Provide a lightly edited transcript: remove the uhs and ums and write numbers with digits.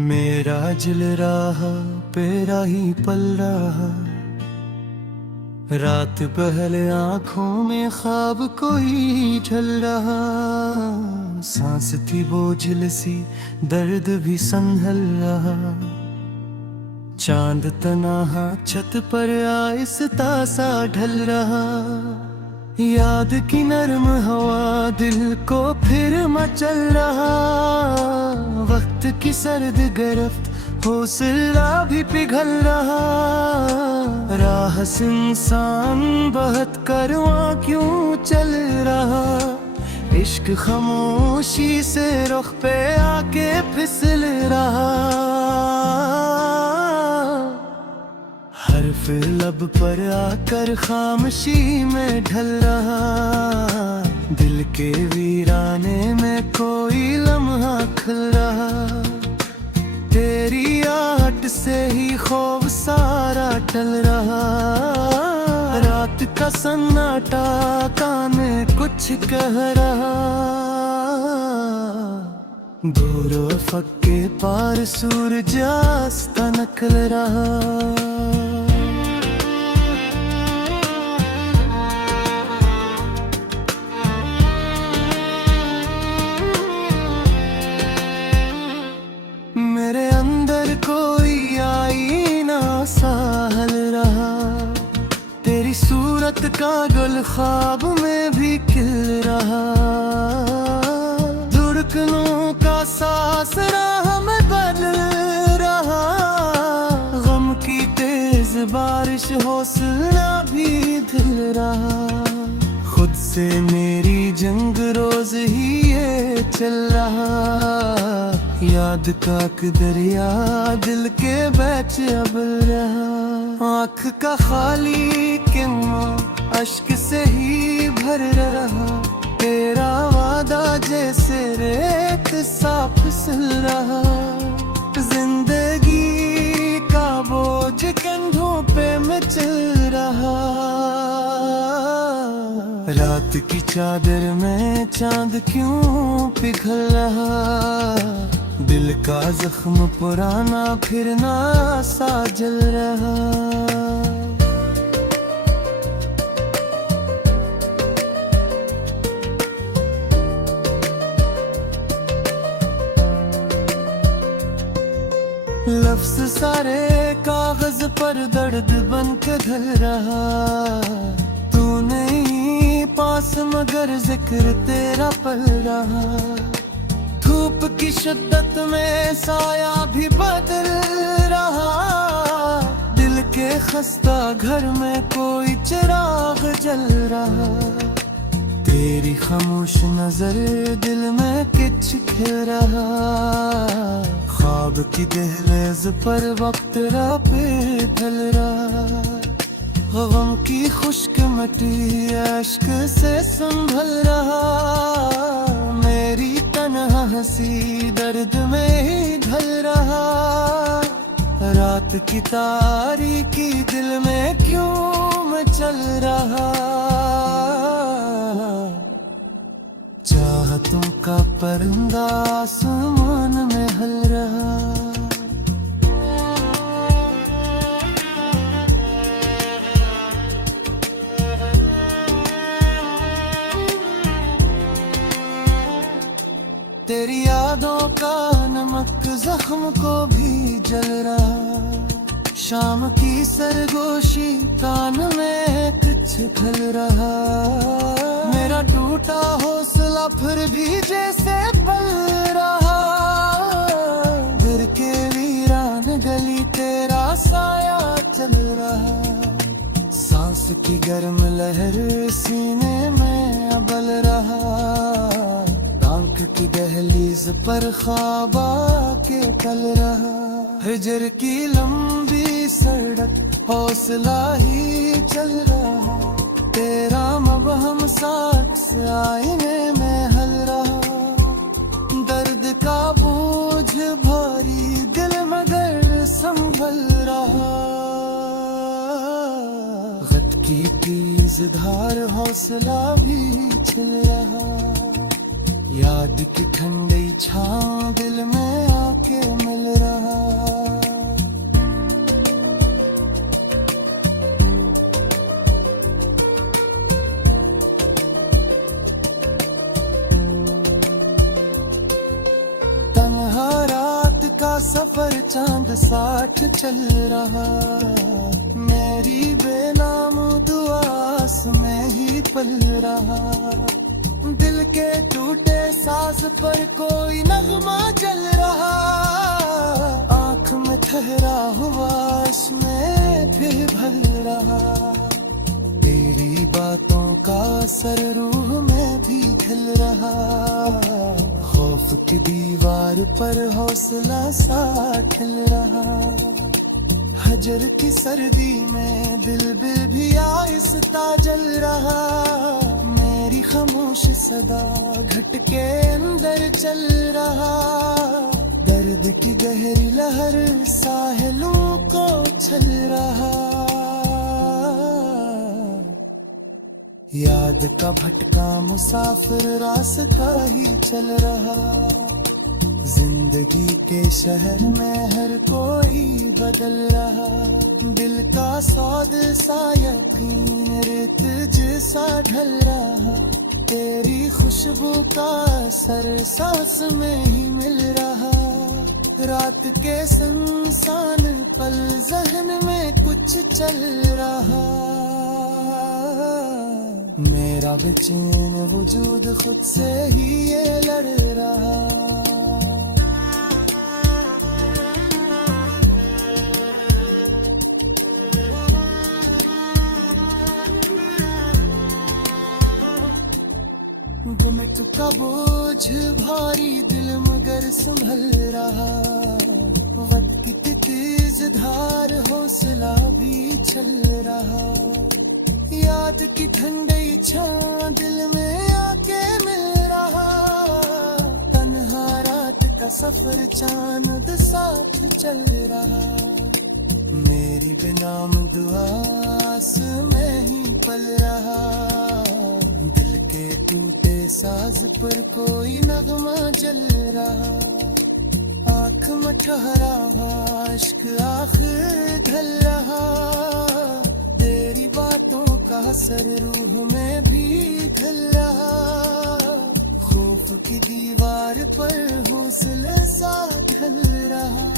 मेरा जिल रहा पेरा ही पल रहा, रात पहले आंखों में ख्वाब कोई ढल रहा। सांस थी बोझिल सी, दर्द भी संभल रहा। चांद तनाहा छत पर आहिस्ता सा ढल रहा। याद की नरम हवा दिल को फिर मचल रहा। वक्त की सर्द गिरफ्त हौसला भी पिघल रहा। राह से इंसान बहुत करवा क्यों चल रहा। इश्क खामोशी से रुख पे आके फिसल रहा। हर्फ लब पर आकर खामोशी में ढल रहा। दिल के वीराने में कोई लम्हा खिल रहा। तेरी आहट से ही खौफ सारा टल रहा। रात का सन्नाटा कान में कुछ कह रहा। दूर अफक के पार सूरज आस्ता निकल रहा। मेरे अंदर कोई आईना सा हल रहा। तेरी सूरत का गुल ख्वाब में भी खिल रहा। धड़कनों का सांस राह में बदल रहा। गम की तेज बारिश हौसला भी दिल रहा। खुद से मेरी जंग रोज ही ये चल रहा। याद का दरिया दिल के बैच अब रहा। आँख का खाली किन्ना अश्क से ही भर रहा। तेरा वादा जैसे रेत सा फिसल रहा। जिंदगी का बोझ कंधों पे मचल रहा। रात की चादर में चांद क्यों पिघल रहा। दिल का जख्म पुराना फिर ना सा जल रहा। लफ्ज सारे कागज पर दर्द बन के ढल रहा। तू नहीं पास मगर जिक्र तेरा पल रहा। धूप की शिद्दत में साया भी बदल रहा। दिल के खस्ता घर में कोई चिराग जल रहा। तेरी खामोश नजर दिल में किच खिल रहा। ख्वाब की दहलीज पर वक्त राह पे ढल रहा। गम की खुश्क मिट्टी अश्क से संभल रहा। मेरी तन्हा हंसी दर्द में ही ढल रहा। रात की तारीकी दिल में क्यों मचल रहा। चाहतों का परिंदा आसमान में हल रहा। तेरी यादों का नमक जख्म को भी जल रहा। शाम की सरगोशी कान में कुछ खल रहा। मेरा टूटा हौसला फिर भी जैसे बल रहा। दिल के वीरान गली तेरा साया चल रहा। सांस की गर्म लहर सीने में अबल रहा। आंख की दहलीज पर ख्वाब के टल रहा। हिजर की लंबी सड़क हौसला ही चल रहा। तेरा मबहम साथ आईने में हल रहा। दर्द का बोझ भारी दिल मगर संभल रहा। गत की तेज धार हौसला भी छिल रहा। याद की ठंडी छाँव दिल में आके आके मिल रहा। तन्हा रात का सफर चांद साथ चल रहा, मेरी बेनाम दुआस में ही पल रहा। दिल के टूटे साज पर कोई नगमा जल रहा, आँख में ठहरा हुआ इसमें फिर भल रहा। तेरी बातों का असर रूह में भी खिल रहा, खौफ की दीवार पर हौसला सा खिल रहा। हजर की सर्दी में दिल भी आहिस्ता जल रहा, मेरी खामोश सदा घट के अंदर चल रहा। दर्द की गहरी लहर साहिलों को छल रहा, याद का भटका मुसाफिर रास्ता ही चल रहा। जिंदगी के शहर में हर कोई बदल रहा, दिल का सौद सा यकीन रेत जैसा ढल रहा। तेरी खुशबू का असर सांस में ही मिल रहा, रात के सुनसान पल जहन में कुछ चल रहा। मेरा बेचैन वजूद खुद से ही ये लड़ रहा। गुमट का बोझ भारी दिल मगर संभल रहा, वक्त की तेज धार हौसला भी चल रहा। याद की ठंडी छां दिल में आके मिल रहा, तन्हा रात का सफर चांद साथ चल रहा। मेरी बेनाम दुआस में ही पल रहा, दिल के टूटे साज पर कोई नगमा जल रहा। आँख में ठहरा हुआ इश्क आखिर ढल रहा, तेरी बातों का असर रूह में भी घल रहा। खौफ की दीवार पर हौसले सा ढल रहा।